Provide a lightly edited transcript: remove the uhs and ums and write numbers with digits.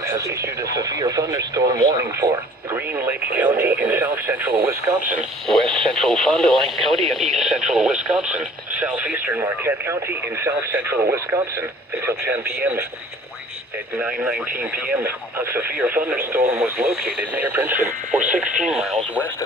has issued a severe thunderstorm warning for Green Lake County in south-central Wisconsin, west-central Fond du Lac County and east-central Wisconsin, southeastern Marquette County in south-central Wisconsin until 10 p.m. At 9:19 p.m., a severe thunderstorm was located near Princeton, or 16 miles west